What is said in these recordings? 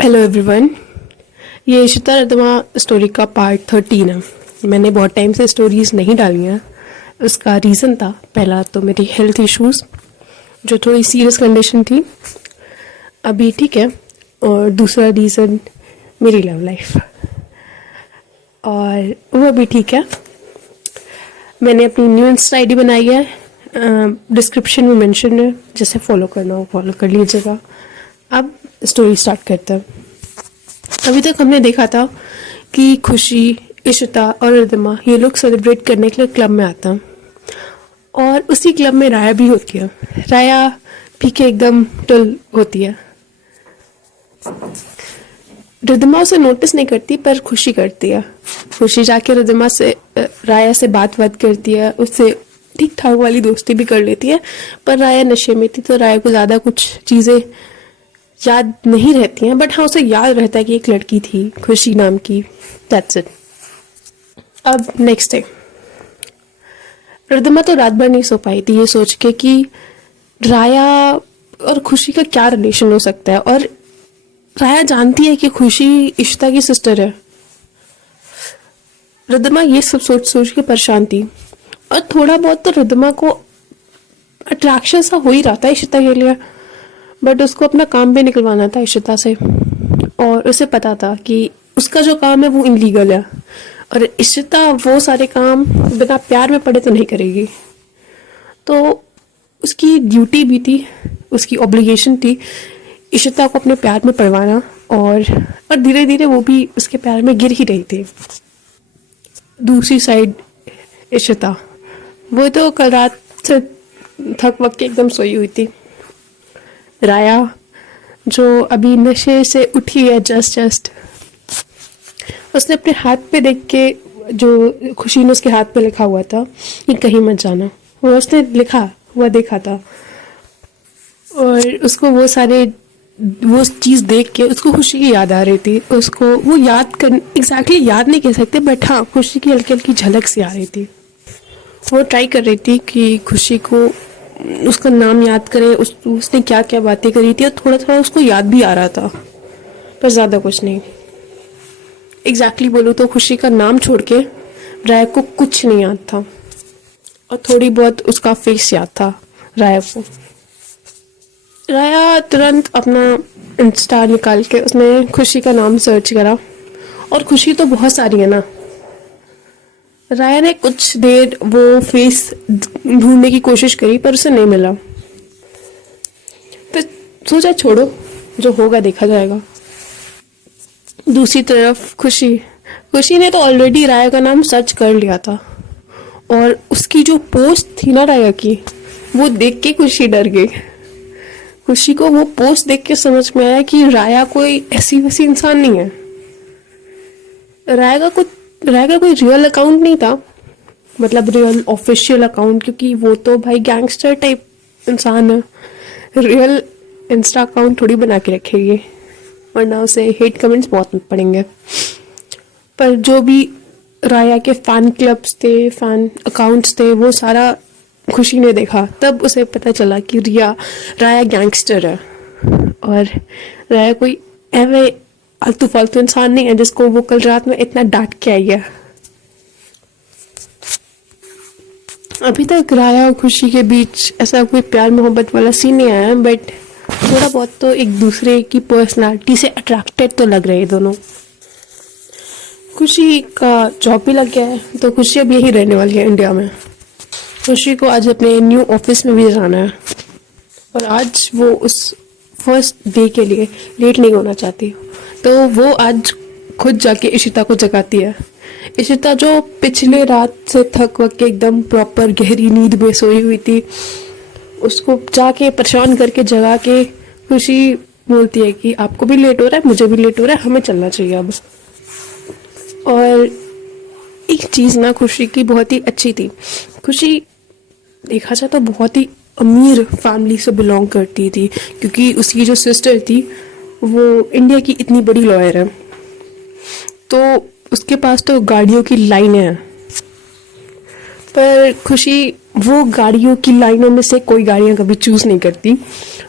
Hello everyone. ये Ishita रदमा story का part 13 है। मैंने बहुत टाइम से स्टोरीज़ नहीं डाली हैं। उसका रीज़न था, पहला तो मेरी हेल्थ इश्यूज़ जो थोड़ी सीरियस कंडीशन थी, अभी ठीक है। और दूसरा रीज़न मेरी लव लाइफ, और वो भी ठीक है। मैंने अपनी न्यू इंस्टा आईडी बनाई है, डिस्क्रिप्शन में मेंशन है, जिसे फॉलो करना हो फॉलो कर लीजिएगा। अब स्टोरी स्टार्ट करते हैं। अभी तक हमने देखा था कि खुशी, इशिता और रिद्धिमा ये लोग सेलिब्रेट करने के लिए क्लब में आते हैं, और उसी क्लब में राया भी होती है। राया पी के एकदम टुल होती है। रिद्धिमा उसे नोटिस नहीं करती, पर खुशी करती है। खुशी जाके रिद्धिमा से राया से बात करती है, उससे ठीक ठाक वाली दोस्ती भी कर लेती है। पर राया नशे में थी, तो राया को ज़्यादा कुछ चीज़ें याद नहीं रहती हैं, बट हाँ उसे याद रहता है कि एक लड़की थी खुशी नाम की। That's it. अब नेक्स्ट डे रिद्धिमा तो रात भर नहीं सो पाई थी, ये सोच के कि राया और खुशी का क्या रिलेशन हो सकता है। और राया जानती है कि खुशी इशिता की सिस्टर है। रिद्धिमा ये सब सोच सोच के परेशान थी, और थोड़ा बहुत तो रिद्धिमा को अट्रैक्शन सा हो ही रहा था इशिता के लिए, बट उसको अपना काम भी निकलवाना था इशिता से, और उसे पता था कि उसका जो काम है वो इनलीगल है, और इशिता वो सारे काम बिना प्यार में पड़े तो नहीं करेगी। तो उसकी ड्यूटी भी थी, उसकी ऑब्लिगेशन थी इशिता को अपने प्यार में पड़वाना, और धीरे धीरे वो भी उसके प्यार में गिर ही रही थी। दूसरी साइड इशिता, वो तो कल रात से थक वक के एकदम सोई हुई थी। राया जो अभी नशे से उठी है जस्ट उसने अपने हाथ पे देख के, जो खुशी ने उसके हाथ पे लिखा हुआ था कि कहीं मत जाना, वो उसने लिखा हुआ देखा था, और उसको वो चीज़ देख के उसको खुशी की याद आ रही थी। उसको वो याद कर एग्जैक्टली याद नहीं कह सकते, बट हाँ खुशी की हल्की हल्की झलक सी आ रही थी। वो ट्राई कर रही थी कि खुशी को उसका नाम याद करे, उसने क्या क्या बातें करी थी, और थोड़ा थोड़ा उसको याद भी आ रहा था, पर ज़्यादा कुछ नहीं। एग्जैक्टली बोलूँ तो खुशी का नाम छोड़ के राय को कुछ नहीं याद था, और थोड़ी बहुत उसका फेस याद था राय को। राया तुरंत अपना इंस्टा निकाल के उसने खुशी का नाम सर्च करा, और खुशी तो बहुत सारी है ना। राया ने कुछ देर वो फेस ढूंढने की कोशिश करी, पर उसे नहीं मिला। फिर सोचा छोड़ो, जो होगा देखा जाएगा। दूसरी तरफ खुशी ने तो ऑलरेडी राया का नाम सर्च कर लिया था, और उसकी जो पोस्ट थी ना राया की, वो देख के खुशी डर गई। खुशी को वो पोस्ट देख के समझ में आया कि राया कोई ऐसी वैसी इंसान नहीं है। राया का कोई रियल अकाउंट नहीं था, मतलब रियल ऑफिशियल अकाउंट, क्योंकि वो तो भाई गैंगस्टर टाइप इंसान है। रियल इंस्टा अकाउंट थोड़ी बना के रखेगी, वरना उसे हेट कमेंट्स बहुत पड़ेंगे। पर जो भी राया के फैन क्लब्स थे, फैन अकाउंट्स थे, वो सारा खुशी ने देखा। तब उसे पता चला कि राया गैंगस्टर है, और राया कोई ऐवे आलतू फालतू इंसान नहीं है जिसको वो कल रात में इतना डांट के आई है। अभी तक राया और खुशी के बीच ऐसा कोई प्यार मोहब्बत वाला सीन नहीं आया, बट थोड़ा बहुत तो एक दूसरे की पर्सनालिटी से अट्रैक्टेड तो लग रहे हैं दोनों। खुशी का जॉब भी लग गया है, तो खुशी अब यही रहने वाली है इंडिया में। खुशी को आज अपने न्यू ऑफिस में भी जाना है, और आज वो उस फर्स्ट डे के लिए लेट नहीं होना चाहती, तो वो आज खुद जाके इशिता को जगाती है। इशिता जो पिछले रात से थक वक के एकदम प्रॉपर गहरी नींद में सोई हुई थी, उसको जाके परेशान करके जगा के खुशी बोलती है कि आपको भी लेट हो रहा है, मुझे भी लेट हो रहा है, हमें चलना चाहिए अब। और एक चीज़ ना खुशी की बहुत ही अच्छी थी। खुशी देखा जाए तो बहुत ही अमीर फैमिली से बिलोंग करती थी, क्योंकि उसकी जो सिस्टर थी वो इंडिया की इतनी बड़ी लॉयर है, तो उसके पास तो गाड़ियों की लाइन है। पर खुशी वो गाड़ियों की लाइनों में से कोई गाड़ियाँ कभी चूज़ नहीं करती,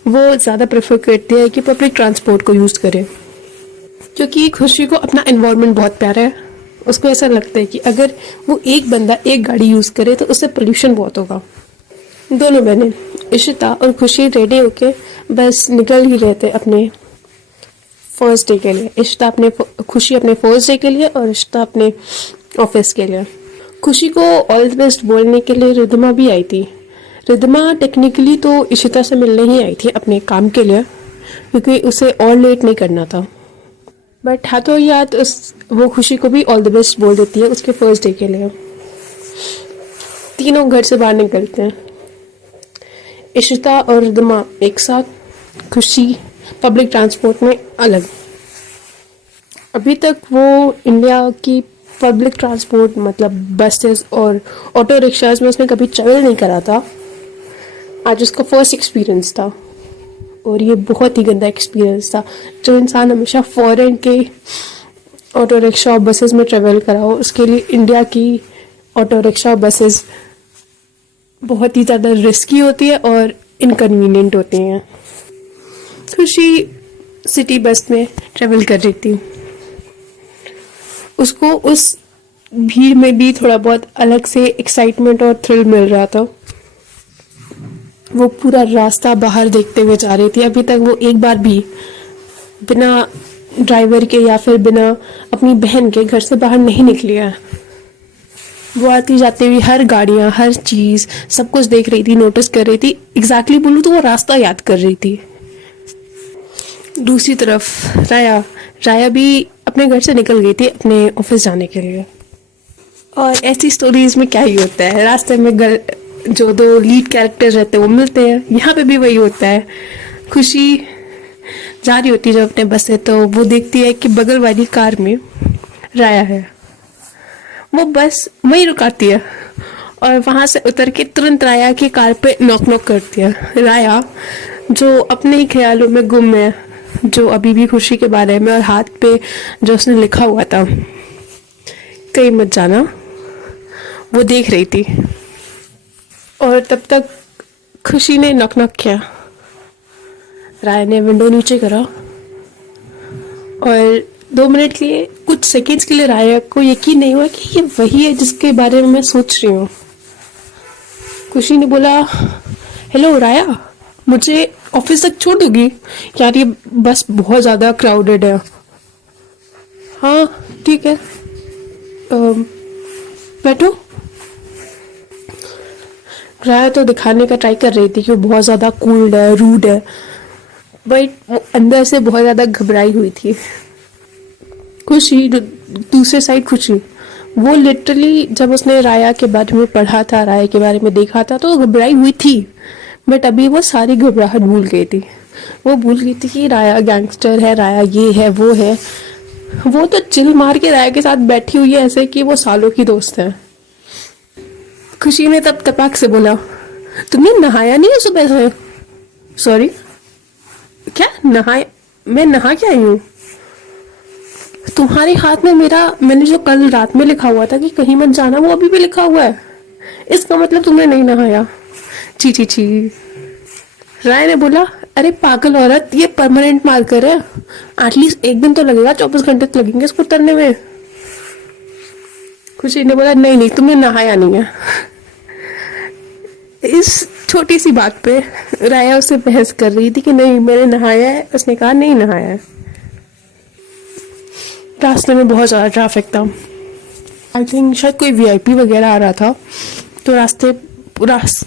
वो ज़्यादा प्रेफर करती है कि पब्लिक ट्रांसपोर्ट को यूज़ करे। क्योंकि खुशी को अपना एनवायरनमेंट बहुत प्यारा है। उसको ऐसा लगता है कि अगर वो एक बंदा एक गाड़ी यूज़ करे तो उससे पोल्यूशन बहुत होगा। दोनों बहनें इशिता और खुशी रेडी होके बस निकल ही रहे थे अपने फर्स्ट डे के लिए। इशिता अपने खुशी अपने फर्स्ट डे के लिए और इशिता अपने ऑफिस के लिए। खुशी को ऑल द बेस्ट बोलने के लिए रिद्धिमा भी आई थी। रिद्धिमा टेक्निकली तो इशिता से मिलने ही आई थी अपने काम के लिए, क्योंकि उसे और लेट नहीं करना था। बट हाथों याद वो खुशी को भी ऑल द बेस्ट बोल देती है उसके फर्स्ट डे के लिए। तीनों घर से बाहर निकलते हैं, इशिता और रिद्धिमा एक साथ, खुशी पब्लिक ट्रांसपोर्ट में अलग। अभी तक वो इंडिया की पब्लिक ट्रांसपोर्ट मतलब बसेस और ऑटो रिक्शाज में उसने कभी ट्रेवल नहीं करा था। आज उसका फर्स्ट एक्सपीरियंस था और ये बहुत ही गंदा एक्सपीरियंस था। जो इंसान हमेशा फॉरेन के ऑटो रिक्शा और बसेस में ट्रेवल करा हो, उसके लिए इंडिया की ऑटो रिक्शा और बसेस बहुत ही ज़्यादा रिस्की होती है और इनकन्वीनियंट होती हैं। खुशी सिटी बस में ट्रेवल कर रही थी। उसको उस भीड़ में भी थोड़ा बहुत अलग से एक्साइटमेंट और थ्रिल मिल रहा था। वो पूरा रास्ता बाहर देखते हुए जा रही थी। अभी तक वो एक बार भी बिना ड्राइवर के या फिर बिना अपनी बहन के घर से बाहर नहीं निकली है। वो आती जाती हुई हर गाड़ियाँ, हर चीज़, सब कुछ देख रही थी, नोटिस कर रही थी। एग्जैक्टली बोलूँ तो वो रास्ता याद कर रही थी। दूसरी तरफ राया भी अपने घर से निकल गई थी अपने ऑफिस जाने के लिए। और ऐसी स्टोरीज में क्या ही होता है, रास्ते में जो दो लीड कैरेक्टर रहते हैं वो मिलते हैं। यहाँ पे भी वही होता है। खुशी जा रही होती है जब अपने बस से, तो वो देखती है कि बगल वाली कार में राया है। वो बस वहीं रुकाती है और वहां से उतर के तुरंत राया की कार पे नॉक नॉक करती है। राया जो अपने ही ख्यालों में गुम है, जो अभी भी खुशी के बारे में, और हाथ पे जो उसने लिखा हुआ था कहीं मत जाना, वो देख रही थी। और तब तक खुशी ने नॉक नॉक किया। राय ने विंडो नीचे करा और 2 मिनट के लिए, कुछ सेकंड्स के लिए राय को यकीन नहीं हुआ कि ये वही है जिसके बारे में मैं सोच रही हूँ। खुशी ने बोला, हेलो राया, मुझे ऑफिस तक छोड़ दोगी? यार ये बस बहुत ज़्यादा क्राउडेड है। हाँ ठीक है, बैठो। राया तो दिखाने का ट्राई कर रही थी कि वो बहुत ज़्यादा कूल्ड है, रूड है, बट वो अंदर से बहुत ज़्यादा घबराई हुई थी। खुशी दूसरे साइड, खुशी वो लिटरली जब उसने राया के बारे में पढ़ा था, राया के बारे में देखा था, तो घबराई हुई थी। बट अभी वो सारी घबराहट भूल गई थी। वो भूल गई थी कि राया गैंगस्टर है, राया ये है वो है। वो तो चिल मार के राया के साथ बैठी हुई है ऐसे कि वो सालों की दोस्त है। खुशी ने तब तपाक से बोला, तुमने नहाया नहीं है सुबह से? सॉरी, क्या नहाया? मैं नहा के आई हूँ। तुम्हारे हाथ में मैंने जो कल रात में लिखा हुआ था कि कहीं मत जाना, वो अभी भी लिखा हुआ है। इसका मतलब तुमने नहीं नहाया। ची ची ची। राय ने बोला, अरे पागल औरत, ये परमानेंट मार्कर है, एटलीस्ट एक दिन तो लगेगा, 24 घंटे तो लगेंगे इसको उतरने में। खुशी ने बोला, नहीं नहीं, तुमने नहाया नहीं है। इस छोटी सी बात पे राया उससे बहस कर रही थी कि नहीं मैंने नहाया है। उसने कहा नहीं नहाया है। रास्ते में बहुत ज़्यादा ट्रैफिक था। आई थिंक शायद कोई वीआईपी वगैरह आ रहा था, तो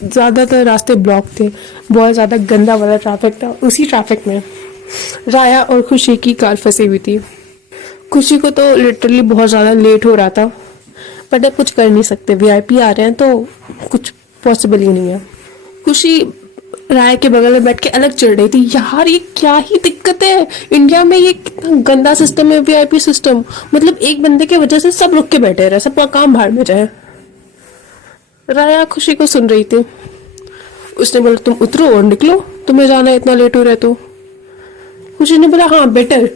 ज़्यादातर रास्ते ब्लॉक थे। बहुत ज़्यादा गंदा वाला ट्रैफिक था। उसी ट्रैफिक में राया और खुशी की कार फंसी हुई थी। खुशी को तो लिटरली बहुत ज़्यादा लेट हो रहा था, बट अब कुछ कर नहीं सकते, वीआईपी आ रहे हैं तो कुछ पॉसिबल ही नहीं है। खुशी राय के बगल में बैठ के अलग चिढ़ रही थी, यार ये क्या ही दिक्कत है, इंडिया में ये कितना गंदा सिस्टम है, वीआईपी सिस्टम। मतलब एक बंदे की वजह से सब रुक के बैठे रहे, सबका काम भाड़ में जाए। राया खुशी को सुन रही थी। उसने बोला, तुम उतरो और निकलो, तुम्हें जाना है, इतना लेट हो रहा है तो। खुशी ने बोला, हाँ बेटर,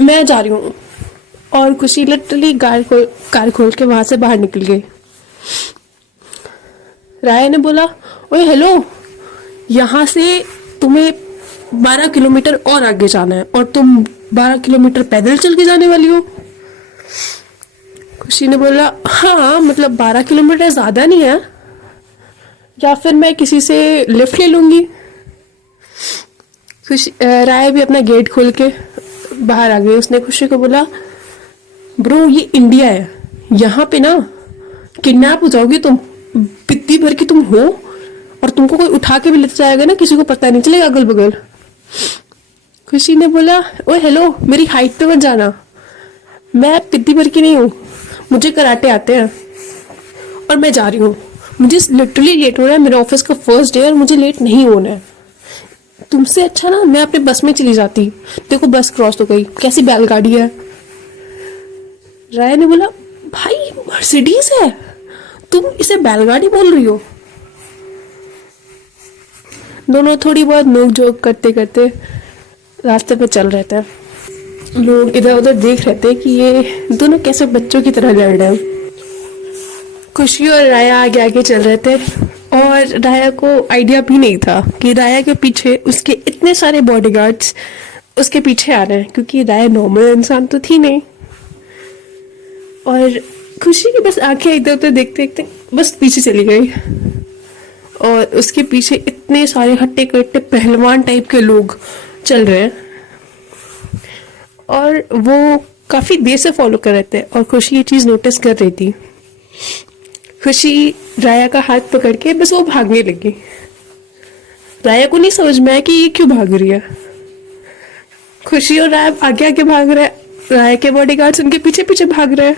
मैं जा रही हूँ। और खुशी लिटरली कार खोल के वहां से बाहर निकल गई। राय ने बोला, ओए हेलो, यहाँ से तुम्हें 12 किलोमीटर और आगे जाना है और तुम 12 किलोमीटर पैदल चल के जाने वाली हो। खुशी ने बोला हाँ मतलब 12 किलोमीटर ज्यादा नहीं है, या फिर मैं किसी से लिफ्ट ले लूंगी। खुशी राय भी अपना गेट खोल के बाहर आ गई। उसने खुशी को बोला ब्रो ये इंडिया है, यहाँ पे ना किडनैप हो जाओगी तुम, बित्ती भर की तुम हो, और तुमको कोई उठा के भी लेते जाएगा ना, किसी को पता नहीं चलेगा अगल बगल। खुशी ने बोला ओए हेलो, मेरी हाइट पे मत जाना, मैं पिद्दी भर की नहीं हूँ, मुझे कराटे आते हैं और मैं जा रही हूँ। मुझे लिटरली लेट हो रहा है, मेरे ऑफिस का फर्स्ट डे और मुझे लेट नहीं होना है। तुमसे अच्छा ना मैं अपने बस में चली जाती, देखो बस क्रॉस हो गई, कैसी बैलगाड़ी है। राय ने बोला भाई मर्सिडीज है, तुम इसे बैलगाड़ी बोल रही हो। दोनों थोड़ी बहुत नोक जोक करते करते रास्ते पे चल रहे थे। लोग इधर उधर देख रहे थे कि ये दोनों कैसे बच्चों की तरह लड़ रहे हैं। खुशी और राया आगे आगे चल रहे थे और राया को आइडिया भी नहीं था कि राया के पीछे उसके इतने सारे बॉडीगार्ड्स उसके पीछे आ रहे हैं, क्योंकि राया नॉर्मल इंसान तो थी नहीं। और खुशी की बस आंखें इधर उधर देखते देखते बस पीछे चली गई और उसके पीछे इतने सारे हट्टे कट्टे पहलवान टाइप के लोग चल रहे हैं और वो काफी देर से फॉलो कर रहे थे और खुशी ये चीज नोटिस कर रही थी। खुशी राया का हाथ पकड़ के बस वो भागने लगी। राया को नहीं समझ में आया कि ये क्यों भाग रही है। खुशी और राया आगे आगे भाग रहे हैं, राया के बॉडीगार्ड्स उनके पीछे पीछे भाग रहे हैं।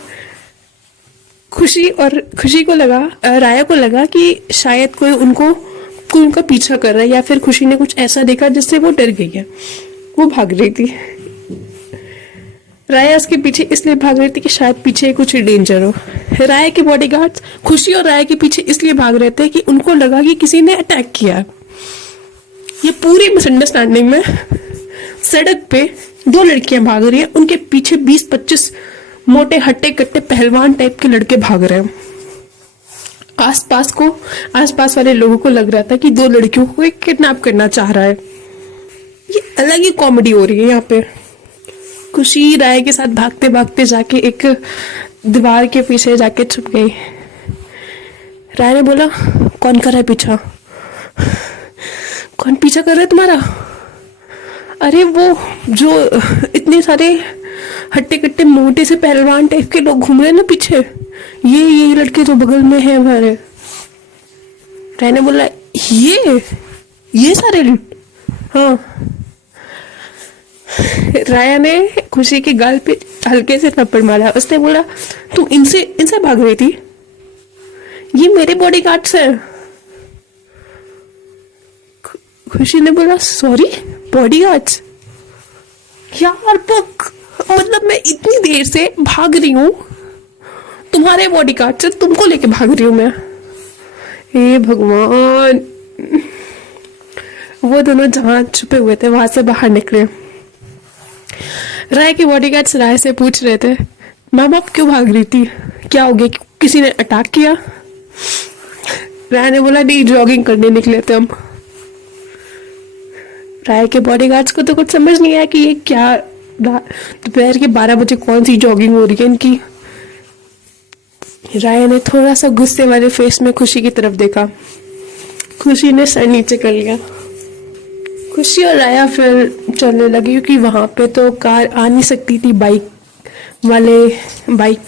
खुशी को लगा, राया को लगा कि शायद कोई उनका पीछा कर रहा है, या फिर खुशी ने कुछ ऐसा देखा जिससे वो डर गई है, वो भाग रही थी। राया उसके पीछे इसलिए भाग रही थी कि शायद पीछे कुछ डेंजर हो। राया के बॉडीगार्ड्स खुशी और राया के पीछे इसलिए भाग रहे थे कि उनको लगा कि किसी ने अटैक किया। ये पूरी मिसअंडरस्टैंडिंग में सड़क पे दो लड़कियां भाग रही हैं, उनके पीछे 20-25 मोटे हट्टे कट्टे पहलवान टाइप के लड़के भाग रहे हैं। आसपास वाले लोगों को लग रहा था कि दो लड़कियों को किडनैप करना चाह रहा है। ये अलग ही कॉमेडी हो रही है यहाँ पे। खुशी राय के साथ भागते भागते जाके एक दीवार के पीछे जाके छुप गई। राय ने बोला कौन कर रहा है पीछा, कौन पीछा कर रहा है तुम्हारा? अरे वो जो इतने सारे हट्टे कट्टे मोटे से पहलवान टाइप के लोग घूम रहे हैं ना पीछे, ये लड़के जो बगल में है हमारे। राय ने बोला ये सारे हाँ। राया ने खुशी के गाल पे हल्के से थप्पड़ मारा। उसने बोला तुम इनसे भाग रही थी, ये मेरे बॉडीगार्ड्स हैं। खुशी ने बोला सॉरी बॉडीगार्ड्स? यार पुक, मतलब मैं इतनी देर से भाग रही हूँ, तुम्हारे बॉडीगार्ड से तुमको लेके भाग रही हूँ मैं। हे भगवान। वो दोनों जहां छुपे हुए थे वहां से बाहर निकले। राय के बॉडीगार्ड्स राय से पूछ रहे थे मैम आप क्यों भाग रही थी, क्या हो गया, किसी ने अटैक किया? राय ने बोला नहीं जॉगिंग करने निकले थे हम। राय के बॉडीगार्ड्स को तो कुछ समझ नहीं आया कि ये क्या दोपहर के 12 बजे कौन सी जॉगिंग हो रही है इनकी। राय ने थोड़ा सा गुस्से वाले फेस में खुशी की तरफ देखा। खुशी ने सर नीचे कर लिया। खुशी और राया फिर चलने लगी क्योंकि वहां पे तो कार आ नहीं सकती थी,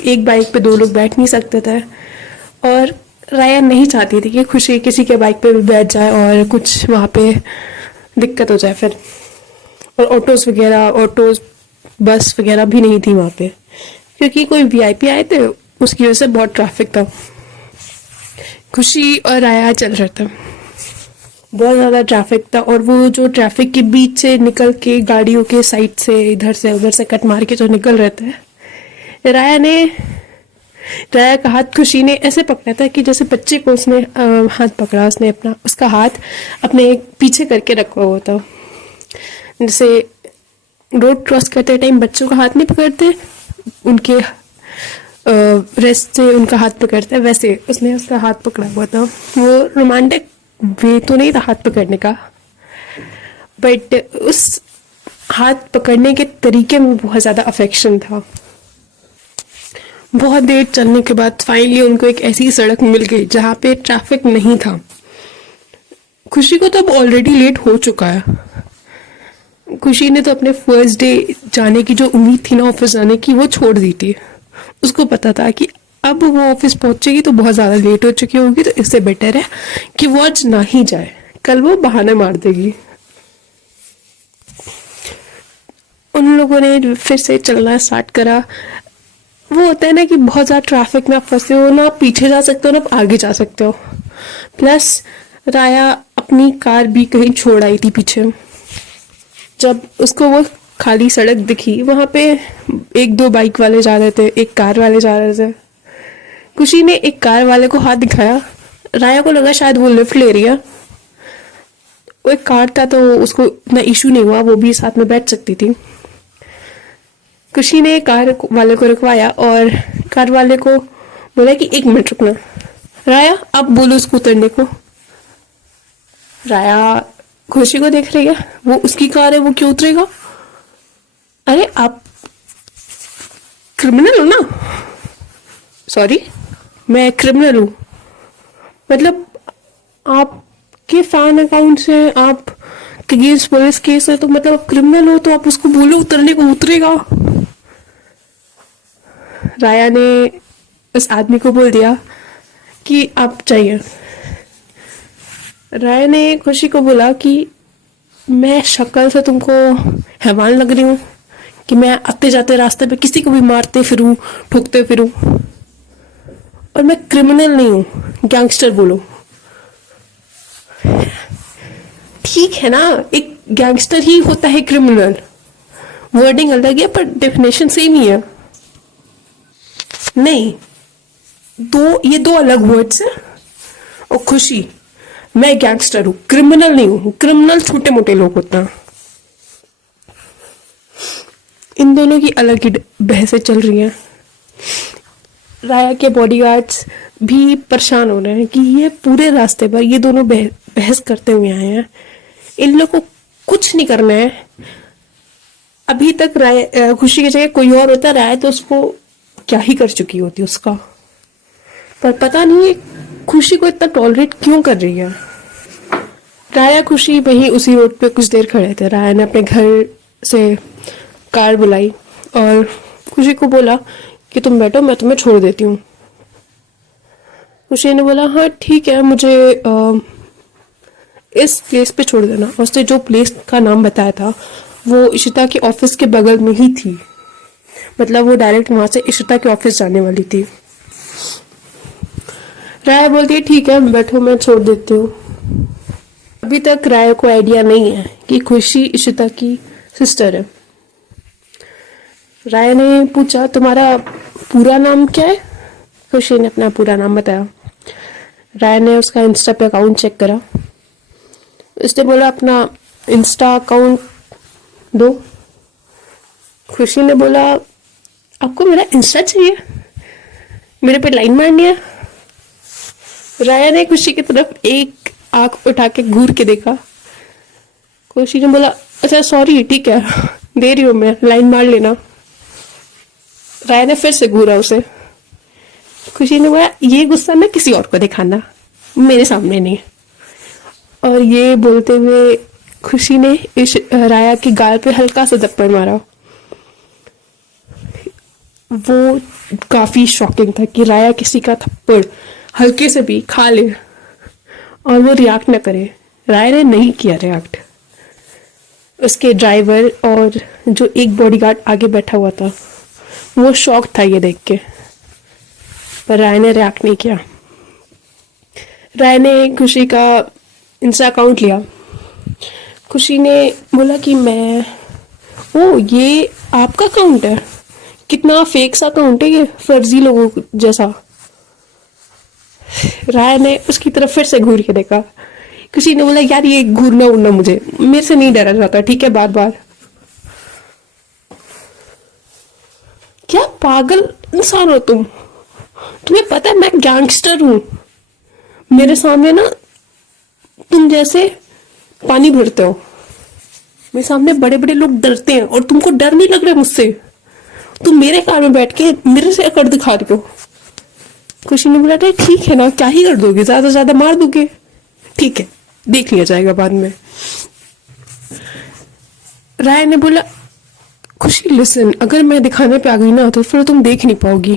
एक बाइक पे दो लोग बैठ नहीं सकते थे और राया नहीं चाहती थी कि खुशी किसी के बाइक पे भी बैठ जाए और कुछ वहां पे दिक्कत हो जाए फिर। और ऑटोज बस वगैरह भी नहीं थी वहां पे क्योंकि कोई वीआईपी आए थे, उसकी वजह से बहुत ट्रैफिक था। खुशी और राया चल रहे थे, बहुत ज़्यादा ट्रैफिक था और वो जो ट्रैफिक के बीच से निकल के गाड़ियों के साइड से इधर से उधर से कट मार के जो निकल रहे थे, राया का हाथ खुशी ने ऐसे पकड़ा था कि जैसे बच्चे को उसने हाथ पकड़ा, उसने उसका हाथ अपने पीछे करके रखा हुआ था। जैसे रोड क्रॉस करते टाइम बच्चों का हाथ नहीं पकड़ते, उनके रेस्ट से उनका हाथ पकड़ते, वैसे उसने उसका हाथ पकड़ा हुआ था। वो रोमांटिक वे तो नहीं था हाथ पकड़ने का। बट उस हाथ पकड़ने के तरीके में बहुत ज़्यादा अफेक्शन था। बहुत देर चलने के बाद फाइनली उनको एक ऐसी सड़क मिल गई जहाँ पे ट्रैफिक नहीं था। खुशी को तो अब ऑलरेडी लेट हो चुका है। खुशी ने तो अपने फर्स्ट डे जाने की जो उम्मीद थी ना ऑफिस जाने की, वो छोड़ दी थी। उसको पता था कि अब वो ऑफिस पहुंचेगी तो बहुत ज़्यादा लेट हो चुकी होगी, तो इससे बेटर है कि वो आज ना ही जाए, कल वो बहाने मार देगी। उन लोगों ने फिर से चलना स्टार्ट करा। वो होता है ना कि बहुत ज़्यादा ट्रैफिक में आप फंसे हो, ना आप पीछे जा सकते हो ना आप आगे जा सकते हो। प्लस राया अपनी कार भी कहीं छोड़ आई थी पीछे। जब उसको वो खाली सड़क दिखी, वहां पे एक दो बाइक वाले जा रहे थे, एक कार वाले जा रहे थे। खुशी ने एक कार वाले को हाथ दिखाया। राया को लगा शायद वो लिफ्ट ले रही है। वो एक कार था तो उसको इतना इशू नहीं हुआ, वो भी साथ में बैठ सकती थी। खुशी ने कार वाले को रुकवाया और कार वाले को बोला कि 1 मिनट रुकना। राया अब बोलो उसको उतरने को। राया खुशी को देख रही है, वो उसकी कार है, वो क्यों उतरेगा? अरे आप क्रिमिनल हो ना? सॉरी, मैं क्रिमिनल हूँ मतलब आपके फैन अकाउंट से आप अगेंस्ट पुलिस केस है, तो मतलब आप क्रिमिनल हो, तो आप उसको बोलो उतरने को, उतरेगा। राया ने उस आदमी को बोल दिया कि आप चाहिए। राया ने खुशी को बोला कि मैं शक्ल से तुमको हैवान लग रही हूँ कि मैं आते जाते रास्ते पे किसी को भी मारते फिरूं, ठोकते फिरूं, और मैं क्रिमिनल नहीं हूँ, गैंगस्टर बोलो। ठीक है ना, एक गैंगस्टर ही होता है क्रिमिनल, वर्डिंग अलग है पर डेफिनेशन सेम ही है। नहीं, ये दो अलग वर्ड्स हैं। और खुशी, मैं गैंगस्टर हूं, क्रिमिनल नहीं हूं। क्रिमिनल छोटे मोटे लोग होते हैं। इन दोनों की अलग ही बहसें चल रही हैं। राया के बॉडीगार्ड्स भी परेशान हो रहे हैं कि ये पूरे रास्ते पर ये दोनों बहस करते हुए आए हैं, इन लोगों को कुछ नहीं करना है। अभी तक राय खुशी की जगह कोई और होता, राय तो उसको क्या ही कर चुकी होती उसका, पर पता नहीं खुशी को इतना टॉलरेट क्यों कर रही है। राया खुशी वहीं उसी रोड पे कुछ देर खड़े थे। राया ने अपने घर से कार बुलाई और खुशी को बोला कि तुम बैठो, मैं तुम्हें छोड़ देती हूँ। खुशी ने बोला हाँ ठीक है, मुझे इस प्लेस पे छोड़ देना। उसने जो प्लेस का नाम बताया था वो इशिता के ऑफिस के बगल में ही थी, मतलब वो डायरेक्ट वहां से इशिता के ऑफिस जाने वाली थी। राय बोलती है ठीक है बैठो, मैं छोड़ देती हूँ। अभी तक राय को आइडिया नहीं है कि खुशी इशिता की सिस्टर है। राय ने पूछा तुम्हारा पूरा नाम क्या है? खुशी ने अपना पूरा नाम बताया। राय ने उसका इंस्टा पे अकाउंट चेक करा। उसने बोला अपना इंस्टा अकाउंट दो। खुशी ने बोला आपको मेरा इंस्टा चाहिए, मेरे पे लाइन मारनी है? राया ने खुशी की तरफ एक आंख उठा के घूर के देखा। खुशी ने बोला अच्छा सॉरी ठीक है, दे रही हूँ मैं, लाइन मार लेना। राया ने फिर से घूरा उसे। खुशी ने बोला ये गुस्सा ना किसी और को दिखाना, मेरे सामने नहीं। और ये बोलते हुए खुशी ने राया के गाल पे हल्का सा थप्पड़ मारा। वो काफी शॉकिंग था कि राया किसी का थप्पड़ हल्के से भी खा ले और वो रिएक्ट न करे। राया ने नहीं किया रिएक्ट। उसके ड्राइवर और जो एक बॉडीगार्ड आगे बैठा हुआ था वो शॉक था ये देख के, पर राय ने रिएक्ट नहीं किया। राय ने खुशी का इंस्टा अकाउंट लिया। खुशी ने बोला कि ये आपका अकाउंट है? कितना फेक सा अकाउंट है ये, फर्जी लोगों जैसा। राय ने उसकी तरफ फिर से घूर के देखा। खुशी ने बोला यार ये घूरना उड़ना मुझे, मेरे से नहीं डरा जाता ठीक है बार बार। क्या पागल इंसान हो तुम? तुम्हें पता है मैं गैंगस्टर हूं, मेरे सामने ना तुम जैसे पानी भरते हो। मेरे सामने बड़े बड़े लोग डरते हैं और तुमको डर नहीं लग रहा मुझसे? तुम मेरे कार में बैठ के मेरे से अकड़ दिखा रही हो। खुशी ने बोला, ठीक है ना, क्या ही कर दोगे, ज्यादा से ज्यादा मार दोगे, ठीक है देख लिया जाएगा बाद में। राय ने बोला, खुशी लिसन, अगर मैं दिखाने पे आ गई ना तो फिर तुम देख नहीं पाओगी।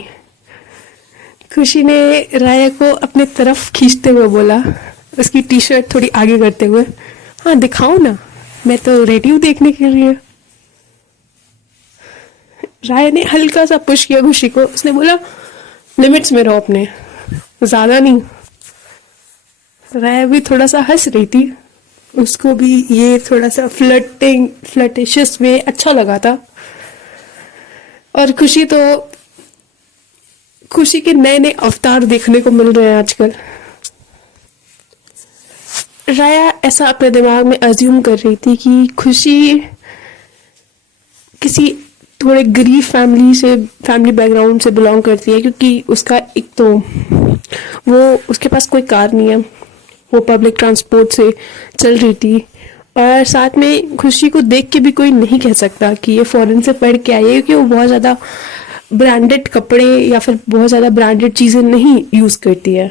खुशी ने राया को अपने तरफ खींचते हुए बोला, उसकी टी शर्ट थोड़ी आगे करते हुए, हाँ दिखाओ ना, मैं तो रेडी हूं देखने के लिए। राय ने हल्का सा पुश किया खुशी को। उसने बोला, लिमिट्स में रहो अपने, ज्यादा नहीं। राय भी थोड़ा सा हंस रही थी, उसको भी ये थोड़ा सा फ्लर्टिशियस वे अच्छा लगा था। और खुशी के नए नए अवतार देखने को मिल रहे हैं आजकल। राया ऐसा अपने दिमाग में अज्यूम कर रही थी कि खुशी किसी थोड़े गरीब फैमिली बैकग्राउंड से बिलोंग करती है, क्योंकि उसका एक तो उसके पास कोई कार नहीं है, वो पब्लिक ट्रांसपोर्ट से चल रही थी। और साथ में खुशी को देख के भी कोई नहीं कह सकता कि ये फॉरेन से पढ़ के आई है, क्योंकि वो बहुत ज़्यादा ब्रांडेड कपड़े या फिर बहुत ज़्यादा ब्रांडेड चीज़ें नहीं यूज़ करती है।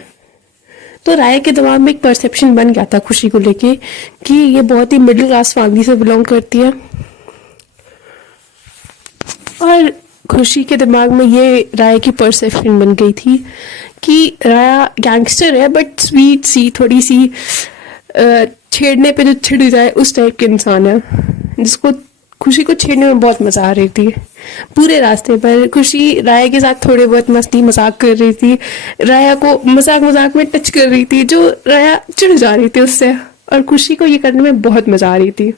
तो राय के दिमाग में एक परसेप्शन बन गया था खुशी को लेके कि ये बहुत ही मिडिल क्लास फैमिली से बिलोंग करती है। और खुशी के दिमाग में ये राय की परसेप्शन बन गई थी कि राया गैंगस्टर है, बट स्वीट सी, थोड़ी सी छेड़ने पे जो छिड़ जाए उस टाइप के इंसान है, जिसको खुशी को छेड़ने में बहुत मजा आ रही थी। पूरे रास्ते पर खुशी राया के साथ थोड़े बहुत मस्ती मजाक कर रही थी, राया को मजाक मजाक में टच कर रही थी, जो राया चिढ़ जा रही थी उससे, और खुशी को ये करने में बहुत मजा आ रही थी।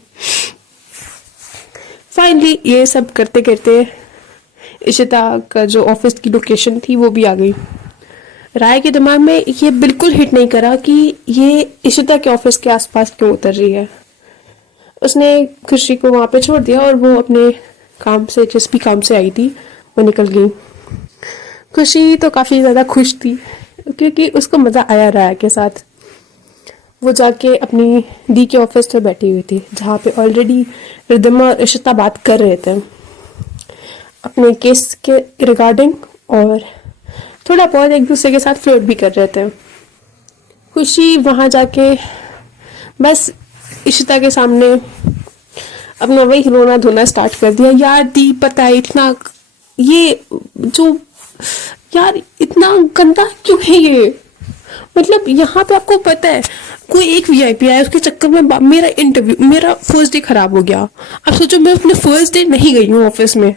फाइनली ये सब करते करते इशिता का जो ऑफिस की लोकेशन थी वो भी आ गई। राय के दिमाग में ये बिल्कुल हिट नहीं करा कि ये इशिता के ऑफिस के आसपास क्यों उतर रही है। उसने खुशी को वहां पे छोड़ दिया और वो अपने काम से, जिस भी काम से आई थी, वो निकल गई। खुशी तो काफी ज्यादा खुश थी क्योंकि उसको मजा आया राय के साथ। वो जाके अपनी दी के ऑफिस पे बैठी हुई थी, जहाँ पे ऑलरेडी रिद्धिमा और इशिता बात कर रहे थे अपने केस के रिगार्डिंग, और थोड़ा बहुत एक दूसरे के साथ फ्लर्ट भी कर रहे थे। खुशी वहां जाके बस इशिता के सामने अपना वही रोना धोना स्टार्ट कर दिया। यार दी, पता है इतना ये जो यार इतना गंदा क्यों है ये, मतलब यहाँ पे आपको पता है कोई एक वीआईपी आया, उसके चक्कर में मेरा फर्स्ट डे खराब हो गया। अब सोचो मैं अपने फर्स्ट डे नहीं गई हूँ ऑफिस में।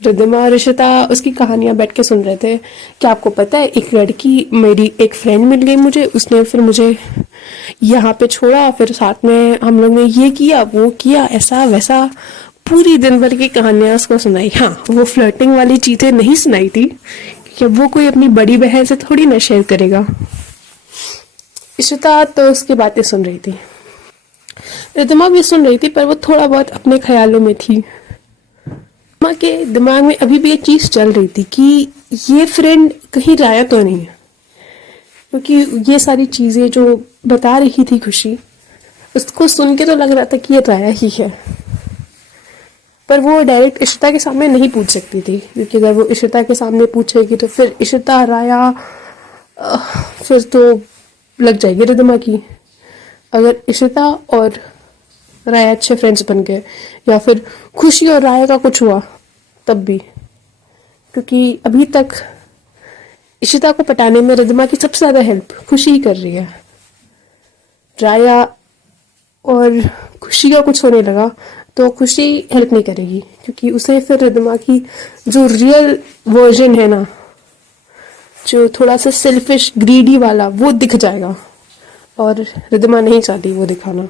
रिद्धिमा और इशिता उसकी कहानियां बैठ के सुन रहे थे कि आपको पता है एक लड़की, मेरी एक फ्रेंड मिल गई मुझे, उसने फिर मुझे यहाँ पे छोड़ा, फिर साथ में हम लोग ने ये किया वो किया, ऐसा वैसा, पूरी दिन भर की कहानियां उसको सुनाई। हाँ, वो फ्लर्टिंग वाली चीजें नहीं सुनाई थी कि वो कोई अपनी बड़ी बहन से थोड़ी ना शेयर करेगा। इशिता तो उसकी बातें सुन रही थी, रिद्धिमा भी सुन रही थी, पर वो थोड़ा बहुत अपने ख्यालों में थी। माँ के दिमाग में अभी भी ये चीज चल रही थी कि ये फ्रेंड कहीं राया तो नहीं है, क्योंकि ये सारी चीजें जो बता रही थी खुशी, उसको सुन के तो लग रहा था कि ये राया ही है। पर वो डायरेक्ट इशिता के सामने नहीं पूछ सकती थी, क्योंकि अगर वो इशिता के सामने पूछेगी तो फिर इशिता राया फिर तो लग जाएगी रिद्धिमा की। अगर इशिता और राया अच्छे फ्रेंड्स बन गए या फिर खुशी और राया का कुछ हुआ तब भी, क्योंकि अभी तक इशिता को पटाने में रिद्धिमा की सबसे ज्यादा हेल्प खुशी ही कर रही है। राया और खुशी का कुछ होने लगा तो खुशी हेल्प नहीं करेगी, क्योंकि उसे फिर रिद्धिमा की जो रियल वर्जन है ना, जो थोड़ा सा सेल्फिश ग्रीडी वाला, वो दिख जाएगा, और रिद्धिमा नहीं चाहती वो दिखाना।